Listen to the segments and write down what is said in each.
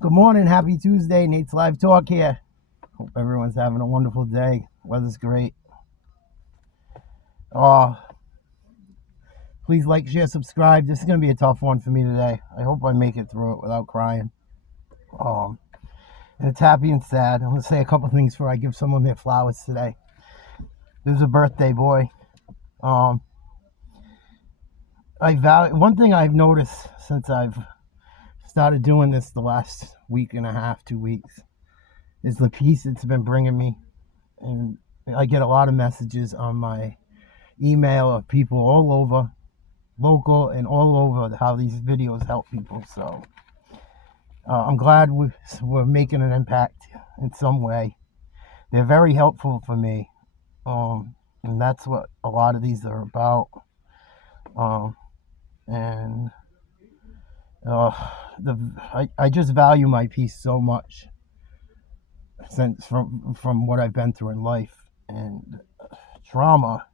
Good morning, happy Tuesday. Nate's Live Talk here. Hope everyone's having a wonderful day. Weather's great. Please like, share, subscribe. This is going to be a tough one for me today. I hope I make it through it without crying. And it's happy and sad. I'm going to say a couple things before I give someone their flowers today. This is a birthday boy. One thing I've noticed since I've started doing this the last week and a half, 2 weeks, is the peace it's been bringing me. And I get a lot of messages on my email of people all over, local and all over, how these videos help people. So I'm glad we're making an impact in some way. They're very helpful for me. And that's what a lot of these are about. I just value my peace so much since from what I've been through in life. And trauma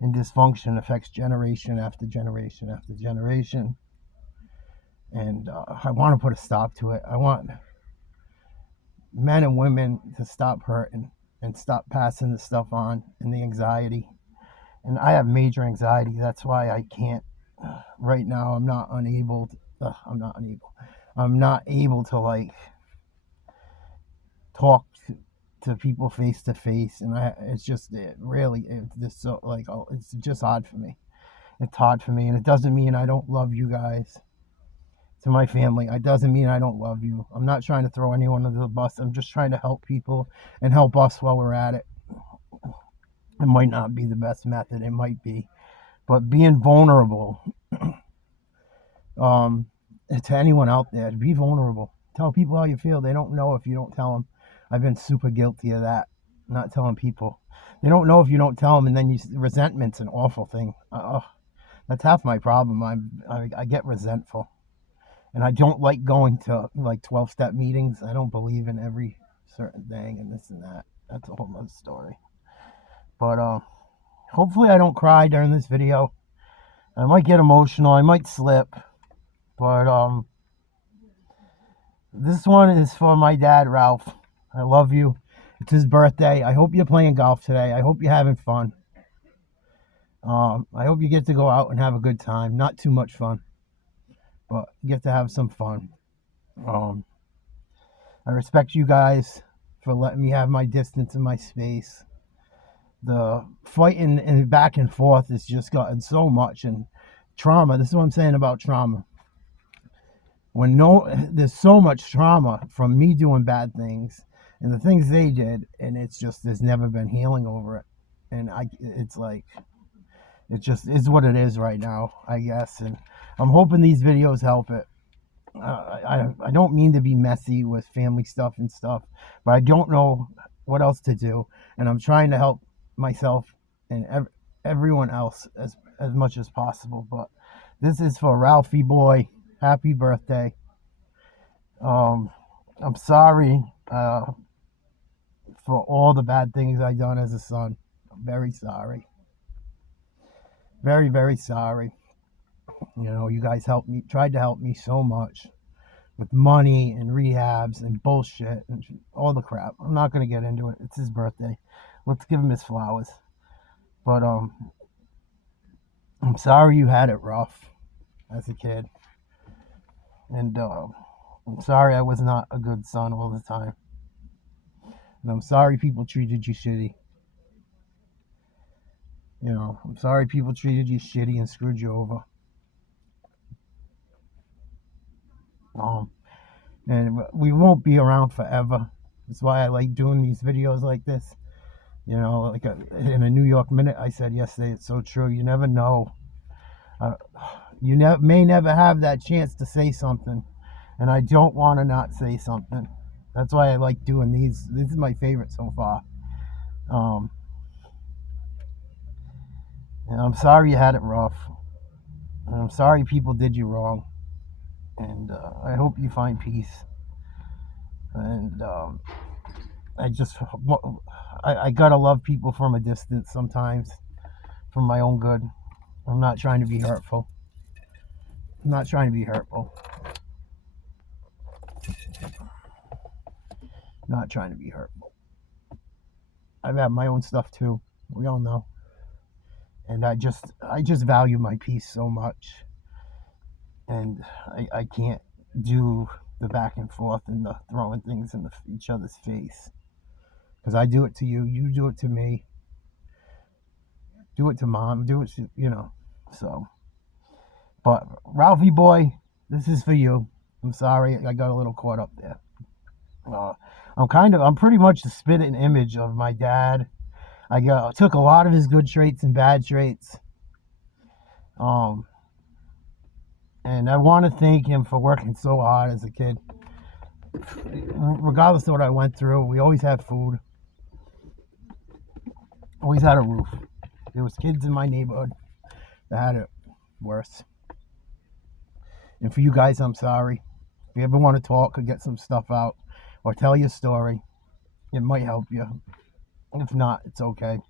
and dysfunction affects generation after generation after generation. And I want to put a stop to it. I want men and women to stop hurting and stop passing the stuff on and the anxiety. And I have major anxiety. That's why I can't right now. I'm not able to like talk to people face to face, and it's just hard for me. It's hard for me, and it doesn't mean I don't love you guys. To my family, it doesn't mean I don't love you. I'm not trying to throw anyone under the bus. I'm just trying to help people and help us while we're at it. It might not be the best method. It might be, but being vulnerable to anyone out there, be vulnerable. Tell people how you feel. They don't know if you don't tell them. I've been super guilty of that, not telling people. They don't know if you don't tell them, and then resentment's an awful thing. That's half my problem. I get resentful, and I don't like going to like 12-step meetings. I don't believe in every certain thing and this and that. That's a whole other story. But hopefully I don't cry during this video. I might get emotional. I might slip. But this one is for my dad, Ralph. I love you. It's his birthday. I hope you're playing golf today. I hope you're having fun. I hope you get to go out and have a good time. Not too much fun, but you get to have some fun. I respect you guys for letting me have my distance and my space. The fighting and back and forth has just gotten so much, and trauma. This is what I'm saying about trauma. There's so much trauma from me doing bad things and the things they did, and it's just there's never been healing over it. And it just is what it is right now, I guess. And I'm hoping these videos help it. I don't mean to be messy with family stuff and stuff, but I don't know what else to do, and I'm trying to help myself and everyone else as much as possible. But this is for Ralphie boy. Happy birthday. I'm sorry for all the bad things I've done as a son. I'm very sorry. Very, very sorry. You know, you guys tried to help me so much with money and rehabs and bullshit and all the crap. I'm not going to get into it. It's his birthday. Let's give him his flowers. But I'm sorry you had it rough as a kid. And I'm sorry I was not a good son all the time. And I'm sorry people treated you shitty. You know, I'm sorry people treated you shitty and screwed you over. And we won't be around forever. That's why I like doing these videos like this. You know, like in a New York Minute I said yesterday, it's so true. You never know. You may never have that chance to say something, and I don't want to not say something. That's why I like doing these. This is my favorite so far. And I'm sorry you had it rough. And I'm sorry people did you wrong. And I hope you find peace. And I gotta love people from a distance sometimes, for my own good. I'm not trying to be hurtful. I'm not trying to be hurtful. Not trying to be hurtful. I've had my own stuff too. We all know. And I just value my peace so much. And I can't do the back and forth and the throwing things in each other's face. Because I do it to you, you do it to me. Do it to mom, do it to, so. But Ralphie boy, this is for you. I'm sorry I got a little caught up there. I'm pretty much the spitting image of my dad. I took a lot of his good traits and bad traits. And I want to thank him for working so hard as a kid. Regardless of what I went through, we always had food. Always had a roof. There was kids in my neighborhood that had it worse. And for you guys, I'm sorry. If you ever want to talk or get some stuff out or tell your story, it might help you. If not, it's okay.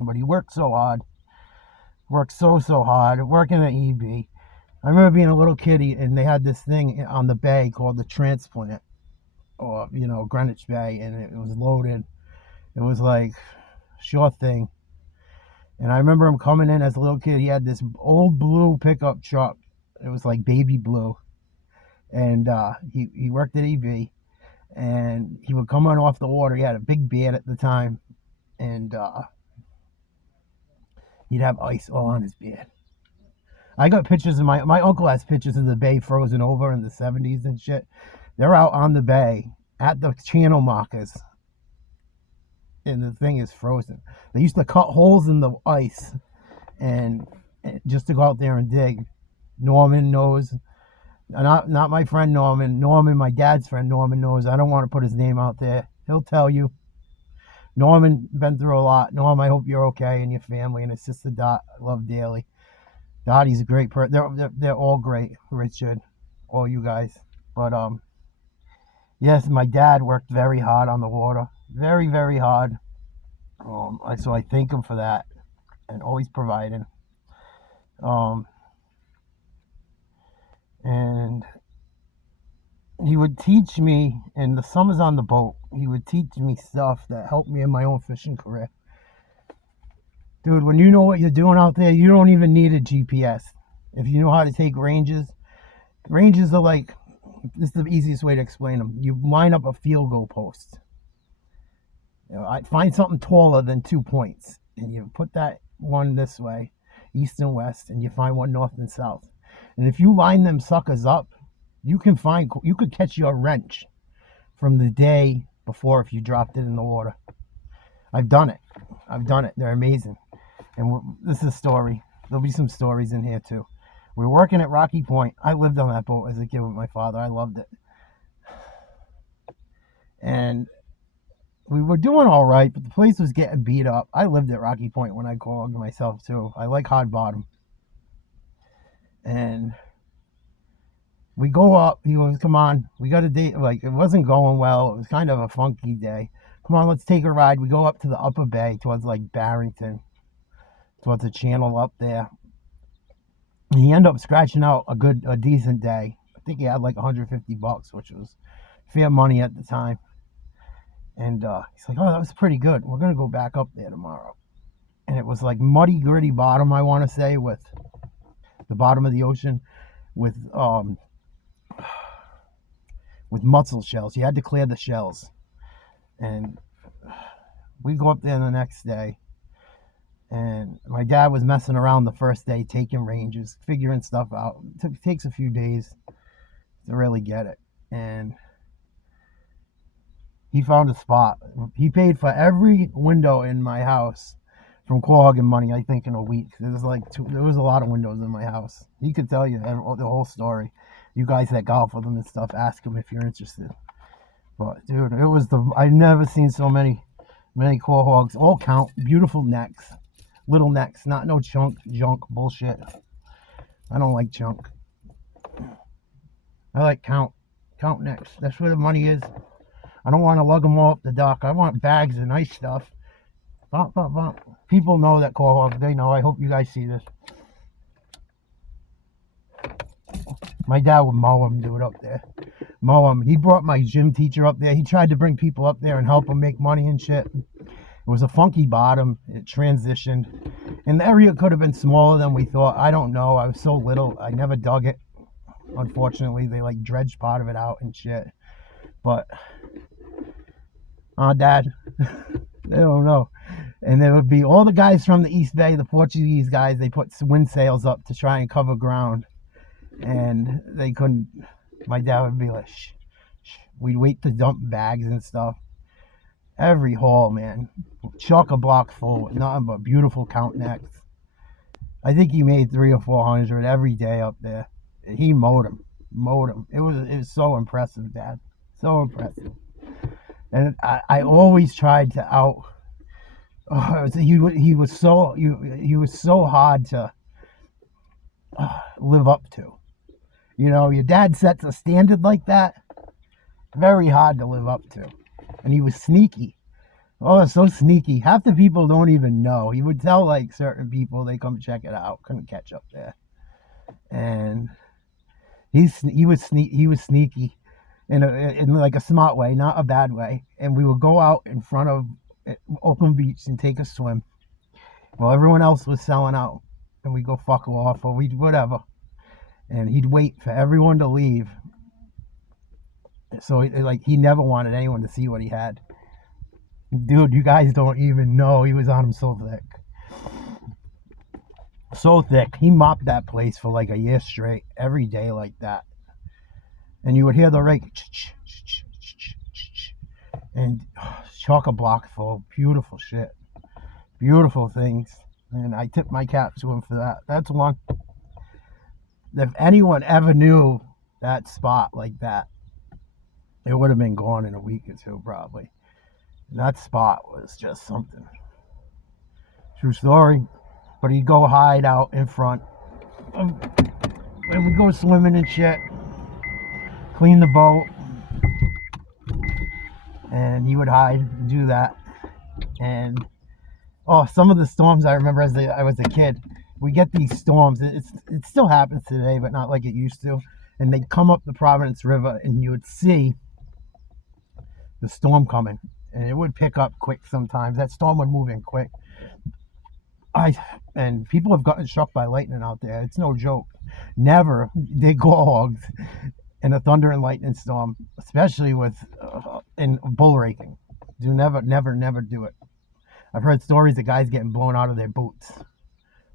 But he worked so hard. Worked so hard. Working at EB. I remember being a little kid and they had this thing on the bay called the transplant. Or, Greenwich Bay. And it was loaded. It was like, sure thing. And I remember him coming in as a little kid. He had this old blue pickup truck. It was like baby blue. And he worked at EB. And he would come on off the water. He had a big beard at the time. And he'd have ice all on his beard. I got pictures of my uncle has pictures of the bay frozen over in the 70s and shit. They're out on the bay at the channel markers. And the thing is frozen. They used to cut holes in the ice and just to go out there and dig. Norman knows. Not my friend Norman. Norman, my dad's friend Norman knows. I don't want to put his name out there. He'll tell you. Norman been through a lot. Norm, I hope you're okay and your family and his sister Dot. I love dearly. Dottie's a great person. They're all great. Richard, all you guys. But yes, my dad worked very hard on the water. Very, very hard. So I thank him for that and always providing. And he would teach me, in the summers on the boat, he would teach me stuff that helped me in my own fishing career. Dude, when you know what you're doing out there, you don't even need a GPS. If you know how to take ranges are like, this is the easiest way to explain them. You line up a field goal post. I find something taller than 2 points, and you put that one this way, east and west, and you find one north and south. And if you line them suckers up, you could catch your wrench from the day before if you dropped it in the water. I've done it. They're amazing. And this is a story. There'll be some stories in here too. We were working at Rocky Point. I lived on that boat as a kid with my father. I loved it. And we were doing all right, but the place was getting beat up. I lived at Rocky Point when I called myself too. I like hard bottom. And we go up. He goes, come on. We got a date. Like, it wasn't going well. It was kind of a funky day. Come on, let's take a ride. We go up to the upper bay towards like Barrington. Towards the channel up there. And he ended up scratching out a decent day. I think he had like $150, which was fair money at the time. And he's like, oh, that was pretty good. We're going to go back up there tomorrow. And it was like muddy, gritty bottom, I want to say, with the bottom of the ocean with mussel shells. You had to clear the shells. And we go up there the next day. And my dad was messing around the first day, taking ranges, figuring stuff out. It takes a few days to really get it. And he found a spot. He paid for every window in my house from Quahog and money, I think, in a week. There was a lot of windows in my house. He could tell you the whole story. You guys that golf with him and stuff, ask him if you're interested. But dude, I've never seen so many Quahogs. All count, beautiful necks, little necks, not no junk bullshit. I don't like junk. I like count necks. That's where the money is. I don't want to lug them all up the dock. I want bags of nice stuff. Bump, bump, bump. People know that Quahog. They know. I hope you guys see this. My dad would mow them, dude, up there. Mow them. He brought my gym teacher up there. He tried to bring people up there and help them make money and shit. It was a funky bottom. It transitioned. And the area could have been smaller than we thought. I don't know. I was so little. I never dug it. Unfortunately, they like dredged part of it out and shit. But, Dad, I don't know. And there would be all the guys from the East Bay, the Portuguese guys, they put wind sails up to try and cover ground. And they couldn't. My dad would be like, shh, shh. We'd wait to dump bags and stuff. Every haul, man. Chock-a-block full with nothing but beautiful count necks. I think he made 300 or 400 every day up there. He mowed them. It was so impressive, Dad. So impressive. And I always tried to out. He was so hard to live up to. You know, your dad sets a standard like that. Very hard to live up to. And he was sneaky. Oh, so sneaky. Half the people don't even know. He would tell like certain people they come check it out. Couldn't catch up there. And he was sneaky in like a smart way, not a bad way. And we would go out in front of open beach and take a swim while everyone else was selling out. And we'd go fuck off or we'd whatever. And he'd wait for everyone to leave. So he never wanted anyone to see what he had. Dude, you guys don't even know. He was on him so thick. So thick. He mopped that place for like a year straight. Every day like that. And you would hear the rake. And chock-a-block full. Beautiful shit. Beautiful things. And I tip my cap to him for that. That's one. If anyone ever knew that spot like that, it would have been gone in a week or two, probably. That spot was just something. True story. But he'd go hide out in front. And we'd go swimming and shit. Clean the boat. And he would hide and do that. And, some of the storms I remember as I was a kid. We get these storms. It still happens today, but not like it used to. And they'd come up the Providence River, and you would see the storm coming. And it would pick up quick sometimes. That storm would move in quick. And people have gotten struck by lightning out there. It's no joke. Never dig hogs in a thunder and lightning storm, especially with in bull raking. Do never do it. I've heard stories of guys getting blown out of their boots.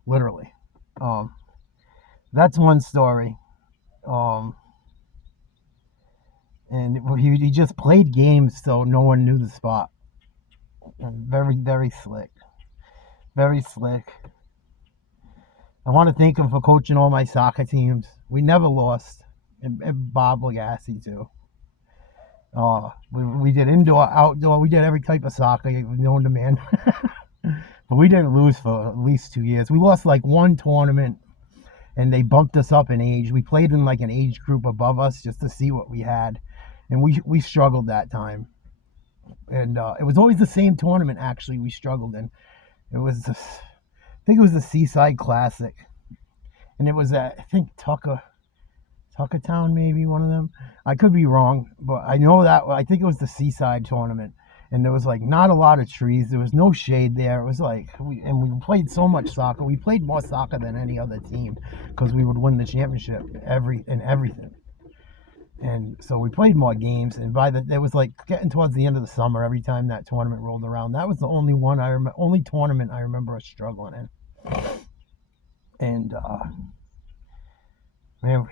Literally. That's one story. And he just played games so no one knew the spot. Very, very slick. Very slick. I want to thank him for coaching all my soccer teams. We never lost. And Bob Legassi, too. We did indoor, outdoor. We did every type of soccer known to man. But we didn't lose for at least 2 years. We lost like one tournament, and they bumped us up in age. We played in like an age group above us just to see what we had. And we struggled that time. And it was always the same tournament, actually, we struggled in. It was, I think it was the Seaside Classic. And it was at, I think, Tuckertown, maybe, one of them. I could be wrong, but I know that, I think it was the Seaside tournament. And there was, like, not a lot of trees. There was no shade there. It was like, we played so much soccer. We played more soccer than any other team because we would win the championship everything. And so we played more games. And it was like getting towards the end of the summer every time that tournament rolled around. That was the only only tournament I remember us struggling in. And, man,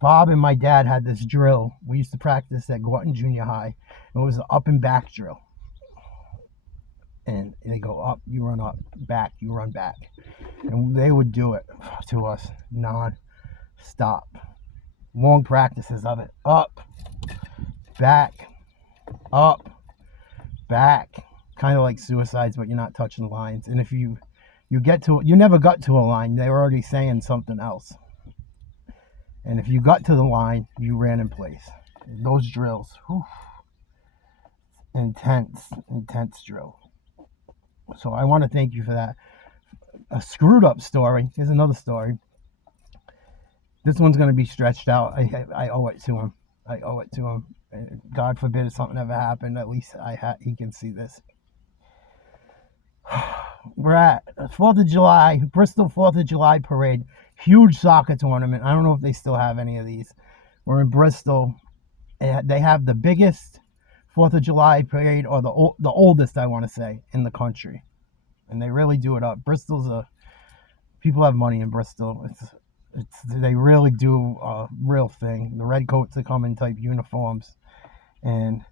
Bob and my dad had this drill. We used to practice at Gorton Junior High. It was an up and back drill. And they go up, you run up, back, you run back. And they would do it to us non-stop. Long practices of it. Up, back, kind of like suicides, but you're not touching lines. And if you never got to a line, they were already saying something else. And if you got to the line, you ran in place. And those drills, intense drill. So I want to thank you for that. A screwed up story. Here's another story. This one's going to be stretched out. I owe it to him. I owe it to him. God forbid if something ever happened, at least he can see this. We're at 4th of July, Bristol 4th of July parade. Huge soccer tournament. I don't know if they still have any of these. We're in Bristol. They have the biggest 4th of July parade, or the oldest, I want to say, in the country. And they really do it up. People have money in Bristol. They really do a real thing. The red coats that come in type uniforms. And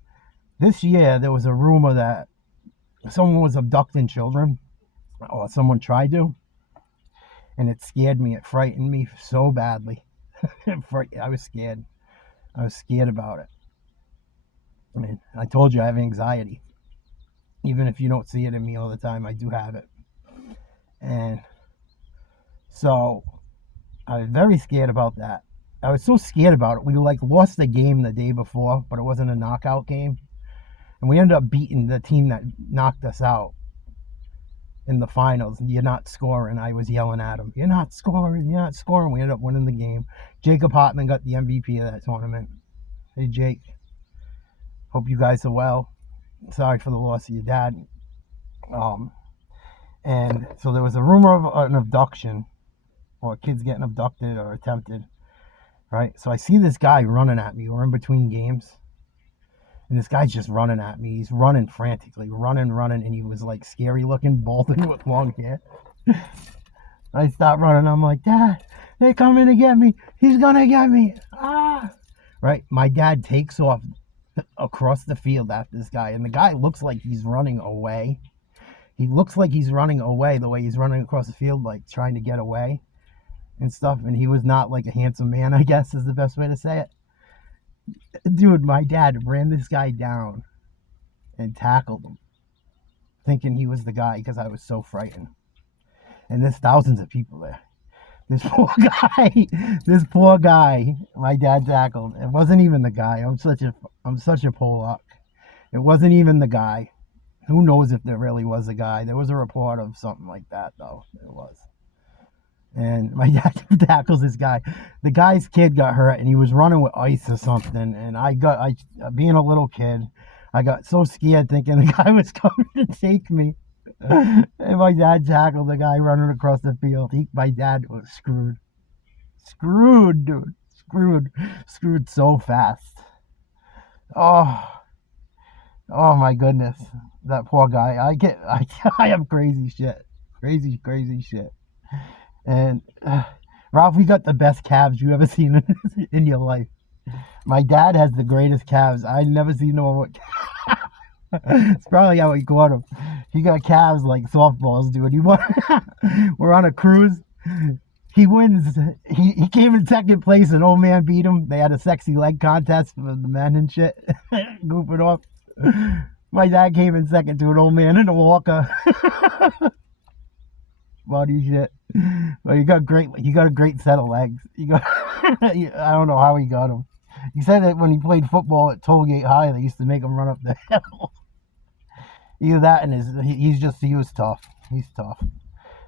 this year, there was a rumor that someone was abducting children, or someone tried to. And it scared me. It frightened me so badly. I was scared. I was scared about it. I mean, I told you I have anxiety. Even if you don't see it in me all the time, I do have it. And so I was very scared about that. I was so scared about it. We lost the game the day before, but it wasn't a knockout game. And we ended up beating the team that knocked us out in the finals. You're not scoring. I was yelling at him. You're not scoring. You're not scoring. We ended up winning the game. Jacob Hartman got the MVP of that tournament. Hey, Jake. Hope you guys are well. Sorry for the loss of your dad. And so there was a rumor of an abduction, or kids getting abducted or attempted, right? So I see this guy running at me. We're in between games. And this guy's just running at me. He's running frantically, running. And he was like scary looking, balding with long hair. I stopped running. I'm like, Dad, they're coming to get me. He's going to get me. Ah! Right? My dad takes off across the field after this guy. And the guy looks like he's running away. He looks like he's running away the way he's running across the field, like trying to get away and stuff. And he was not like a handsome man, I guess is the best way to say it. Dude, my dad ran this guy down and tackled him, thinking he was the guy because I was so frightened. And there's thousands of people there. This poor guy, my dad tackled. It wasn't even the guy. I'm such a Pollock. It wasn't even the guy. Who knows if there really was a guy? There was a report of something like that, though. It was. And my dad tackles this guy. The guy's kid got hurt, and he was running with ice or something. And being a little kid, I got so scared thinking the guy was coming to take me. And my dad tackled the guy running across the field. My dad was screwed. Screwed, dude. Screwed so fast. Oh my goodness. That poor guy. I have crazy shit. Crazy shit. And Ralph, we got the best calves you ever seen in your life. My dad has the greatest calves. I never seen no one with calves. It's probably how he got them. He got calves like softballs, dude. We're on a cruise. He wins. He came in second place, and old man beat him. They had a sexy leg contest for the men and shit. Goofing off. My dad came in second to an old man in a walker. Body shit. But he got a great set of legs. I don't know how he got them. He said that when he played football at Tollgate High, they used to make him run up the hill. Either that and he was tough. He's tough.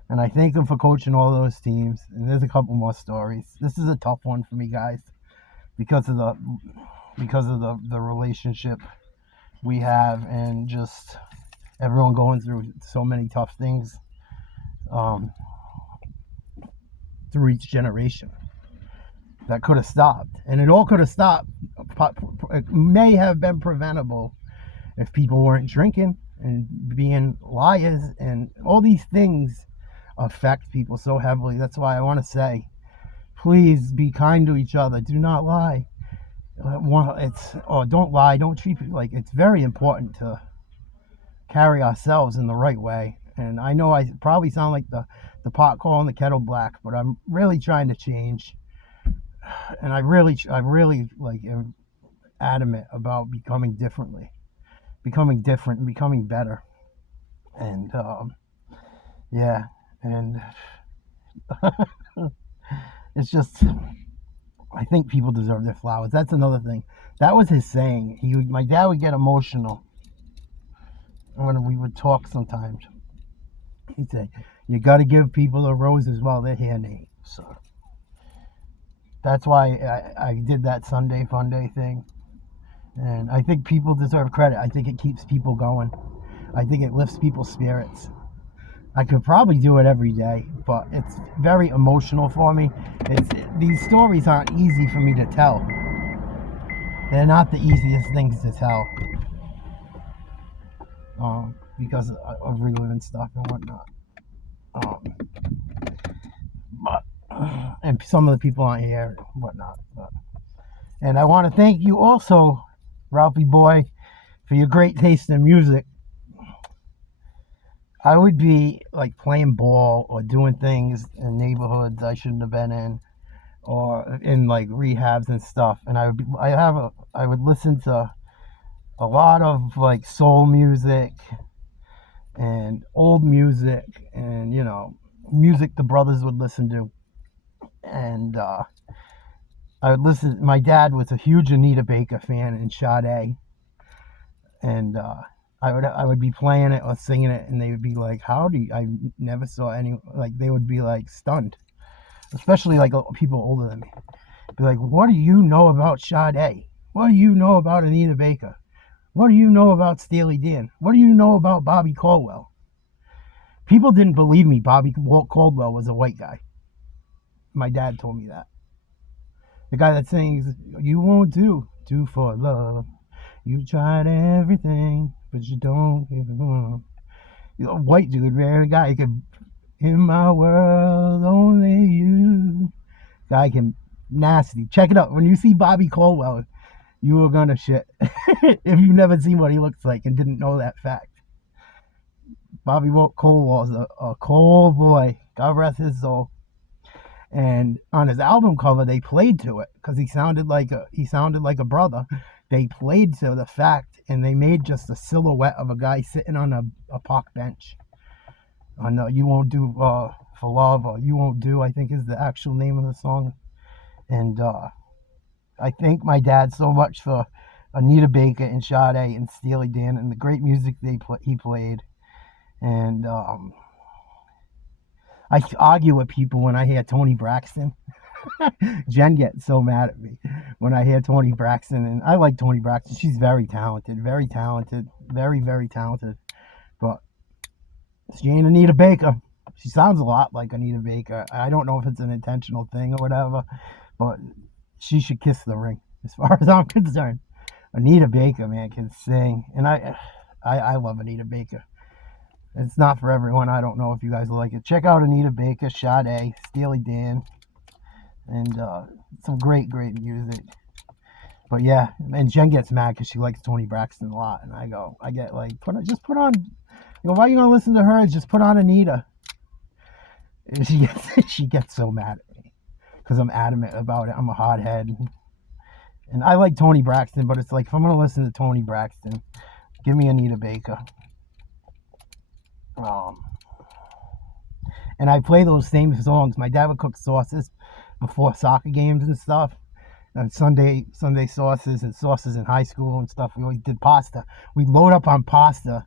And I thank him for coaching all those teams. And there's a couple more stories. This is a tough one for me, guys, because of the relationship we have, and just everyone going through so many tough things through each generation that could have stopped. And it all could have stopped. It may have been preventable if people weren't drinking and being liars, and all these things affect people so heavily. That's why I want to say, please be kind to each other. Do not lie. Don't lie. Don't treat people like. It's very important to carry ourselves in the right way. And I know I probably sound like the pot calling the kettle black, but I'm really trying to change. And I really am adamant about becoming different and becoming better. And yeah, and it's just, I think people deserve their flowers. That's another thing. That was his saying. My dad would get emotional when we would talk sometimes. He'd say, "You got to give people the roses while they're here, Nate." So that's why I did that Sunday Funday thing. And I think people deserve credit. I think it keeps people going. I think it lifts people's spirits. I could probably do it every day, but it's very emotional for me. These stories aren't easy for me to tell. They're not the easiest things to tell, because of reliving stuff and whatnot. But and some of the people aren't here and whatnot. And I want to thank you also, Ralphie boy, for your great taste in music. I would be like playing ball or doing things in neighborhoods I shouldn't have been in, or in like rehabs and stuff, and I would listen to a lot of like soul music and old music, and music the brothers would listen to. And I would listen. My dad was a huge Anita Baker fan and Sade, and I would be playing it or singing it, and they would be like, "How do you?" I never saw any, like, they would be like stunned, especially like people older than me. Be like, "What do you know about Sade? What do you know about Anita Baker? What do you know about Steely Dan? What do you know about Bobby Caldwell?" People didn't believe me. Bobby Caldwell was a white guy. My dad told me that. The guy that sings, "You won't do for love. You tried everything, but you don't even." A white dude, man. A guy who could, "In my world, only you." Guy can nasty. Check it out. When you see Bobby Caldwell, you are gonna shit if you've never seen what he looks like and didn't know that fact. Bobby Caldwell's a cold boy. God rest his soul. And on his album cover, they played to it because he sounded like a brother. They played to the fact, and they made just a silhouette of a guy sitting on a park bench. On "You Won't Do for Love," or "You Won't Do," I think is the actual name of the song. And I thank my dad so much for Anita Baker and Sade and Steely Dan and the great music he played. And I argue with people when I hear Toni Braxton. Jen gets so mad at me when I hear Toni Braxton, and I like Toni Braxton. She's very talented, very, very talented. But she ain't Anita Baker. She sounds a lot like Anita Baker. I don't know if it's an intentional thing or whatever, but she should kiss the ring, as far as I'm concerned. Anita Baker, man, can sing, and I love Anita Baker. It's not for everyone. I don't know if you guys like it. Check out Anita Baker, Sade, Steely Dan, and some great music. But yeah, and Jen gets mad because she likes Toni Braxton a lot, and I get like, just put on. Why are you gonna listen to her? Just put on Anita. And she gets so mad at me because I'm adamant about it. I'm a hothead, and I like Toni Braxton, but it's like, if I'm gonna listen to Toni Braxton, give me Anita Baker. And I play those same songs. My dad would cook sauces before soccer games and stuff. And Sunday sauces and sauces in high school and stuff. We always did pasta. We'd load up on pasta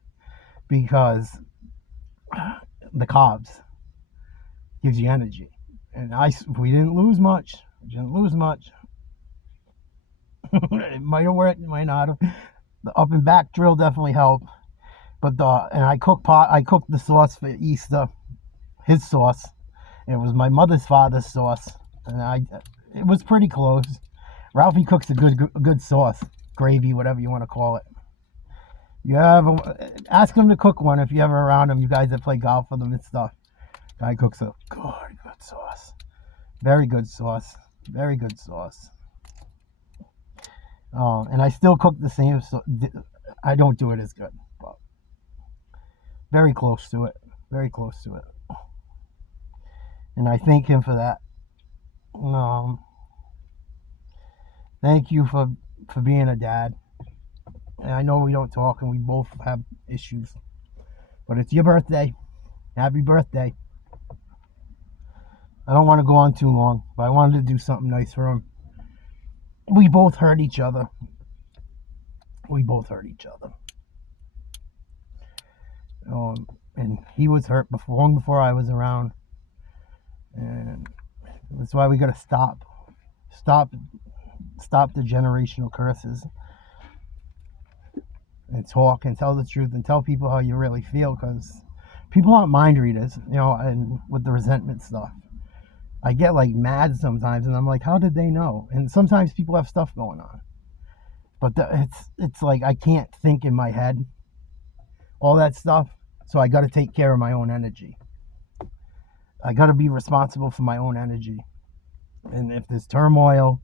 because the carbs gives you energy. And we didn't lose much. It might have worked, it might not have. The up and back drill definitely helped. But I cooked the sauce for Easter, his sauce. It was my mother's father's sauce, and it was pretty close. Ralphie cooks a good sauce, gravy, whatever you want to call it. Ask him to cook one if you're ever around him. You guys that play golf with him and stuff. Guy cooks a good sauce, very good sauce. And I still cook the same. I don't do it as good, but very close to it. And I thank him for that. Thank you for being a dad. And I know we don't talk and we both have issues, but it's your birthday. Happy birthday. I don't want to go on too long, but I wanted to do something nice for him. We both hurt each other. And he was hurt long before I was around. And that's why we got to stop. Stop the generational curses and talk and tell the truth and tell people how you really feel, because people aren't mind readers, and with the resentment stuff. I get like mad sometimes and I'm like, how did they know? And sometimes people have stuff going on. But it's like I can't think in my head all that stuff, so I got to take care of my own energy. I got to be responsible for my own energy. And if there's turmoil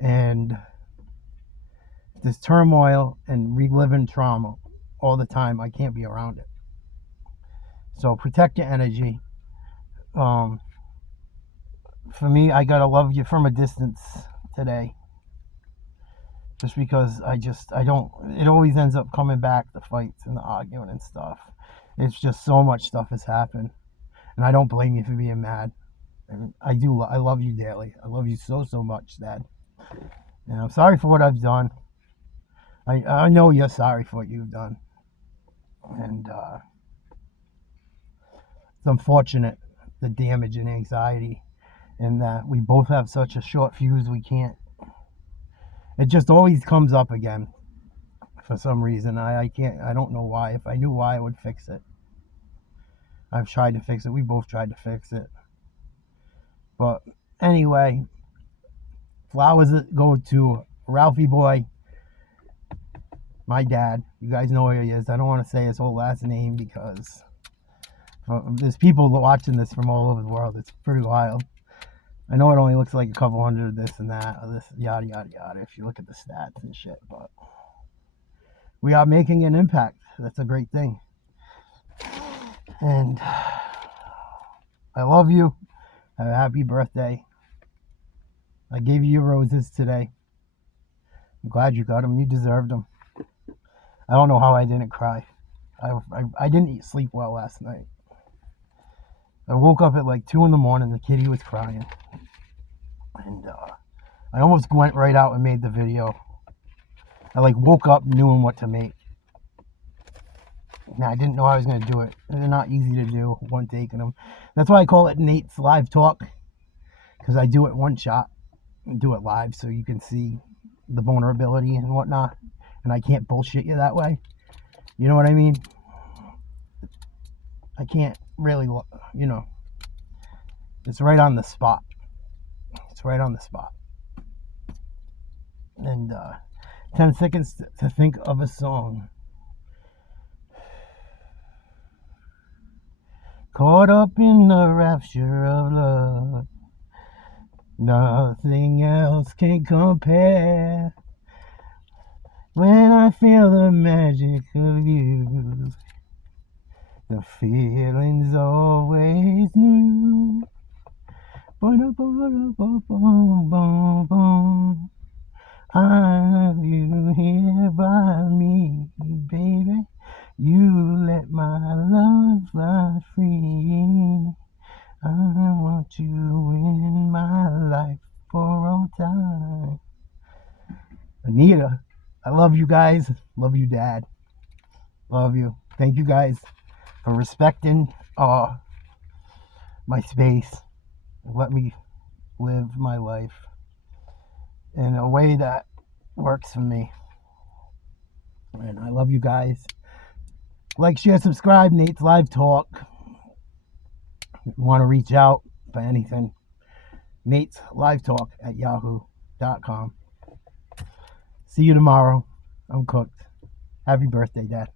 and reliving trauma all the time, I can't be around it. So protect your energy. For me, I gotta love you from a distance today. Just because it always ends up coming back, the fights and the arguing and stuff. It's just so much stuff has happened. And I don't blame you for being mad. And I love you dearly. I love you so, so much, Dad. And I'm sorry for what I've done. I know you're sorry for what you've done. And it's unfortunate, the damage and anxiety, and that we both have such a short fuse, we can't. It just always comes up again for some reason. I don't know why. If I knew why, I would fix it. I've tried to fix it. We both tried to fix it. But anyway, flowers go to Ralphie Boy, my dad. You guys know who he is. I don't want to say his whole last name because there's people watching this from all over the world. It's pretty wild. I know it only looks like a couple hundred of this and that, or this yada yada yada if you look at the stats and shit, but we are making an impact. That's a great thing. And I love you. Have a happy birthday. I gave you your roses today. I'm glad you got them. You deserved them. I don't know how I didn't cry. I didn't sleep well last night. I woke up at like 2 in the morning. The kitty was crying. And I almost went right out and made the video. I like woke up knowing what to make. Now I didn't know I was going to do it. They're not easy to do, one taking them. That's why I call it Nate's Live Talk. Because I do it one shot and do it live so you can see the vulnerability and whatnot. And I can't bullshit you that way. You know what I mean? I can't really, it's right on the spot. It's right on the spot. And 10 seconds to think of a song. Caught up in the rapture of love. Nothing else can compare. When I feel the magic of you, the feeling's always new. I have you here by me, baby. You let my love fly free. I want you in my life for all time. Anita, I love you guys. Love you, Dad. Love you. Thank you guys for respecting my space. Let me live my life in a way that works for me. And I love you guys. Like, share, subscribe. Nate's Live Talk. If you want to reach out for anything, Nate's Live Talk at yahoo.com. See you tomorrow. I'm cooked. Happy birthday, Dad.